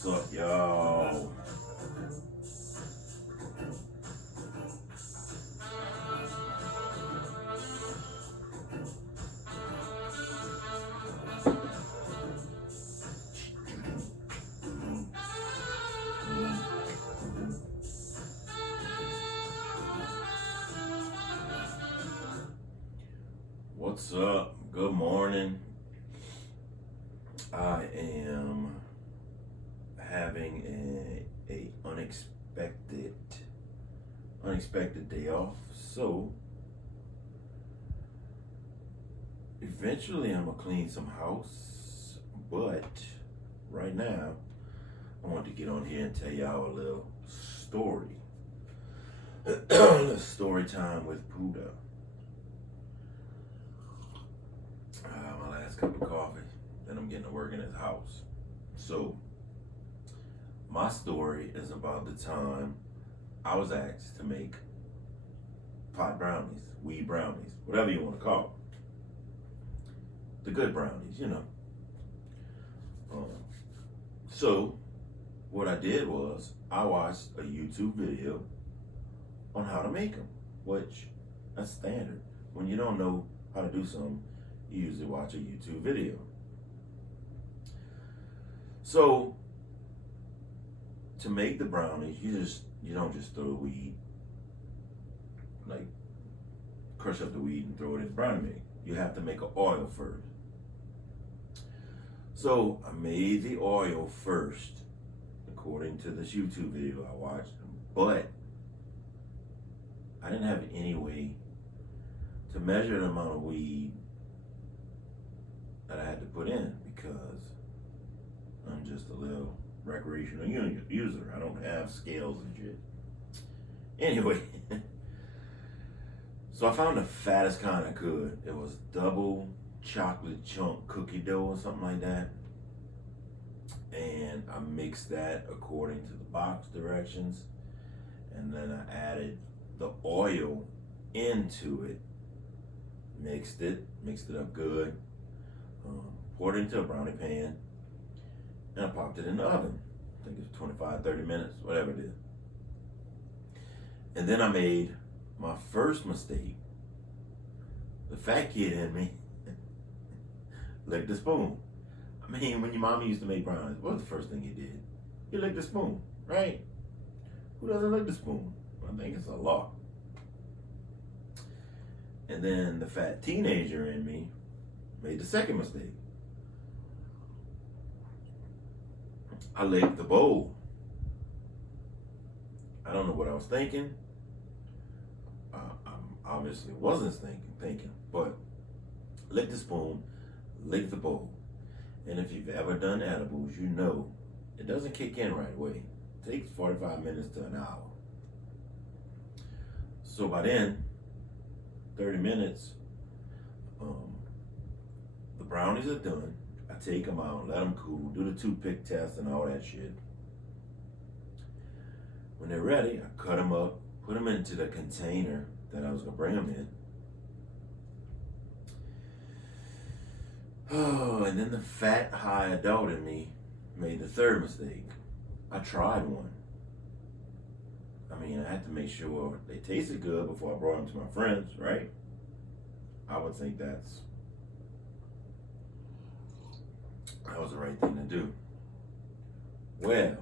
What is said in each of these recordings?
What's up, y'all? What's up? Good morning. I am having a unexpected day off. So eventually I'm gonna clean some house, but right now I want to get on here and tell y'all a little story. Story time with Puda. My last cup of coffee, then I'm getting to work in his house. So my story is about the time I was asked to make pot brownies, weed brownies, whatever you want to call them. The good brownies, you know. So what I did was I watched a YouTube video on how to make them, which that's standard. When you don't know how to do something, you usually watch a YouTube video. So to make the brownies, you don't just throw weed, like crush up the weed and throw it in the brownie mix. You have to make an oil first. So I made the oil first, according to this YouTube video I watched, but I didn't have any way to measure the amount of weed that I had to put in because I'm just a little recreational user. I don't have scales and shit. Anyway, so I found the fattest kind I could. It was double chocolate chunk cookie dough or something like that. And I mixed that according to the box directions. And then I added the oil into it. Mixed it up good. Poured it into a brownie pan. And I popped it in the oven. I think it's 25, 30 minutes, whatever it is. And then I made my first mistake. The fat kid in me licked the spoon. I mean, when your mama used to make brownies, what was the first thing you did? You licked the spoon, right? Who doesn't lick the spoon? I think it's a law. And then the fat teenager in me made the second mistake. I licked the bowl. I don't know what I was thinking. I obviously wasn't thinking, but lick the spoon, lick the bowl. And if you've ever done edibles, you know it doesn't kick in right away. It takes 45 minutes to an hour. So by then, 30 minutes, the brownies are done. I take them out, let them cool, do the toothpick test and all that shit. When they're ready, I cut them up, put them into the container that I was gonna bring them in. Oh, and then the fat, high adult in me made the third mistake. I tried one. I mean, I had to make sure they tasted good before I brought them to my friends, right? I would think that was the right thing to do. Well,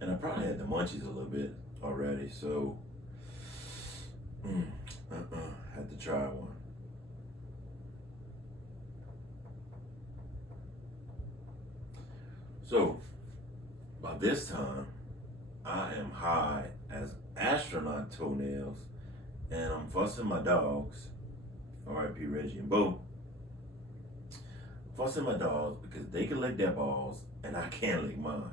and I probably had the munchies a little bit already, so had to try one. So by this time, I am high as astronaut toenails, and I'm fussing my dogs, R.I.P. Reggie and Bo. Fussing my dogs because they can lick their balls and I can't lick mine.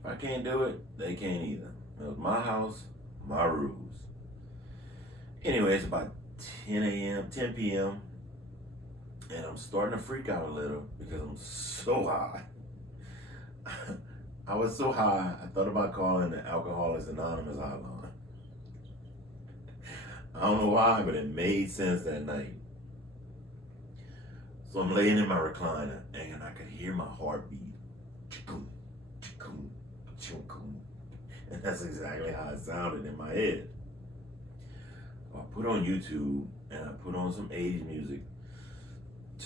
If I can't do it, they can't either. It was my house, my rules. Anyway, it's about 10 p.m. and I'm starting to freak out a little because I'm so high. I was so high, I thought about calling the Alcoholics Anonymous hotline. I don't know why, but it made sense that night. So I'm laying in my recliner and I could hear my heartbeat. Chickum, chickum, chickum. And that's exactly how it sounded in my head. I put on YouTube and I put on some 80s music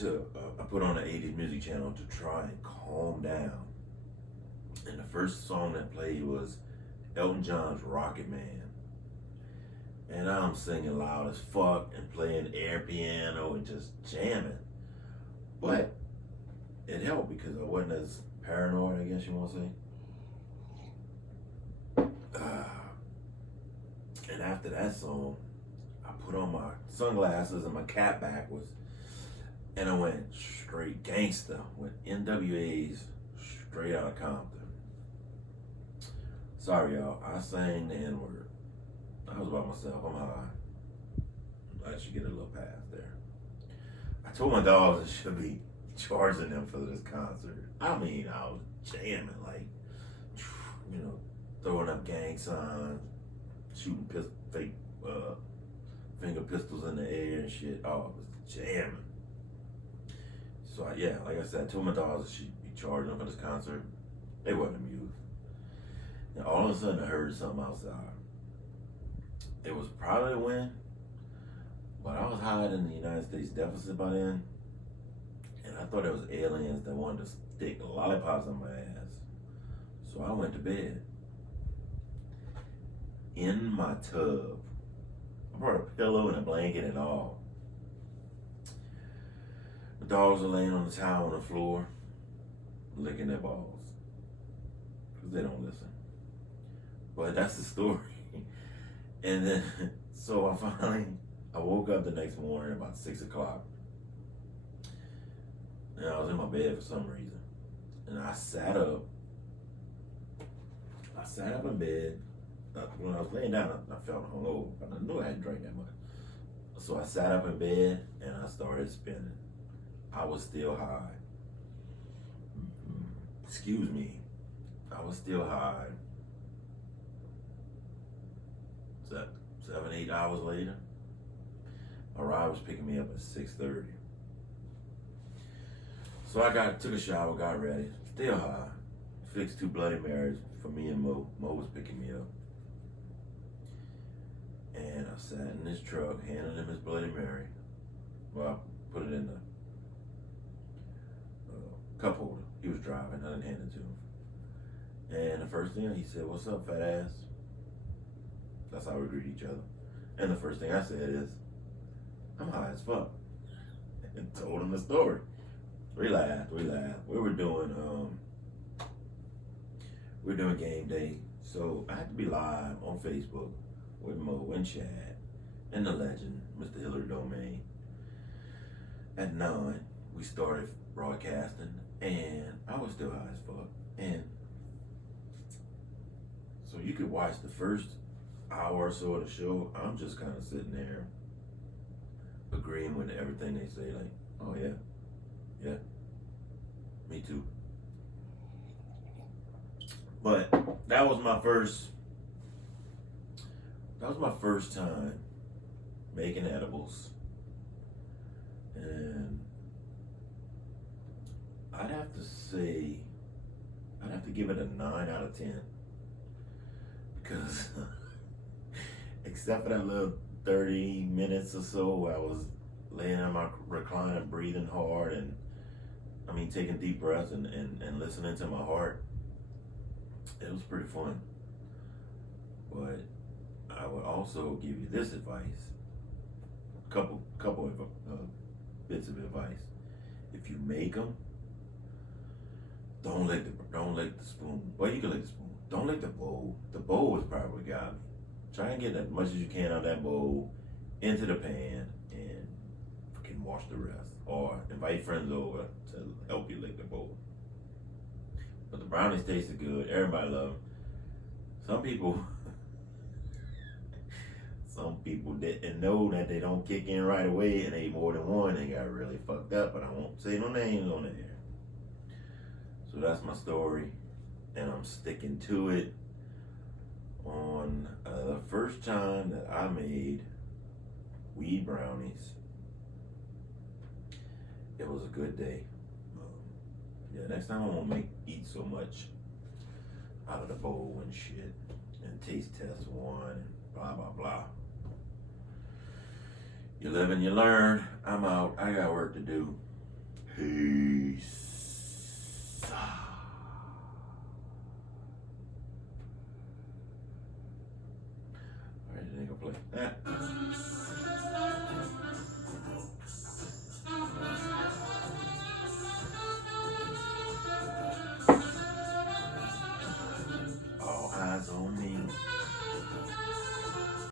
I put on an 80s music channel to try and calm down. And the first song that played was Elton John's Rocket Man. And I'm singing loud as fuck and playing air piano and just jamming. But it helped because I wasn't as paranoid, I guess you want to say. And after that song, I put on my sunglasses and my cap backwards, and I went straight gangster with NWA's Straight Outta Compton. Sorry, y'all. I sang the N-word. I was by myself. I'm high. I should get a little pass there. I told my dogs I should be charging them for this concert. I mean, I was jamming, like, throwing up gang signs, shooting fake finger pistols in the air and shit. Oh, I was jamming. So, like I said, I told my dogs I should be charging them for this concert. They wasn't amused. And all of a sudden, I heard something outside. It was probably the wind, but I was hiding in the United States deficit by then, and I thought it was aliens that wanted to stick lollipops on my ass. So I went to bed. In my tub. I brought a pillow and a blanket and all. The dogs are laying on the towel on the floor, licking their balls. Because they don't listen. But that's the story. And then, so I woke up the next morning about 6 o'clock. And I was in my bed for some reason. And I sat up. In bed. When I was laying down, I felt hungover. But I knew I hadn't drank that much. So I sat up in bed and I started spinning. I was still high. Excuse me. I was still high. 7, 8 hours later, my ride was picking me up at 6:30. So I took a shower, got ready, still high, fixed 2 Bloody Marys for me and Mo. Mo was picking me up. And I sat in this truck, handed him his Bloody Mary. Well, I put it in the cup holder. He was driving, I didn't hand it to him. And the first thing he said, "What's up, fat ass?" That's how we greet each other. And the first thing I said is, "I'm high as fuck." And told him the story. We laughed. We were doing game day. So I had to be live on Facebook with Mo and Chad and the legend, Mr. Hillary Domain. At 9, we started broadcasting and I was still high as fuck. And so you could watch the first hour or so of the show. I'm just kind of sitting there agreeing with everything they say, like, "Oh yeah, me too." But that was my first time making edibles, and I'd have to give it a 9 out of 10 because except for that little 30 minutes or so where I was laying on my recliner, breathing hard, and taking deep breaths and listening to my heart, it was pretty fun. But I would also give you this advice, a couple of bits of advice. If you make them, don't lick the spoon. Well, you can lick the spoon. Don't lick the bowl. The bowl is probably got me. Try and get as much as you can out of that bowl into the pan and freaking wash the rest. Or invite friends over to help you lick the bowl. But the brownies tasted good. Everybody loved them. Some people didn't know that they don't kick in right away and ate more than one and got really fucked up. But I won't say no names on the air. So that's my story. And I'm sticking to it. On the first time that I made weed brownies, it was a good day. Yeah, next time I won't eat so much out of the bowl and shit, and taste test one, and blah blah blah. You live and you learn. I'm out. I got work to do. Peace.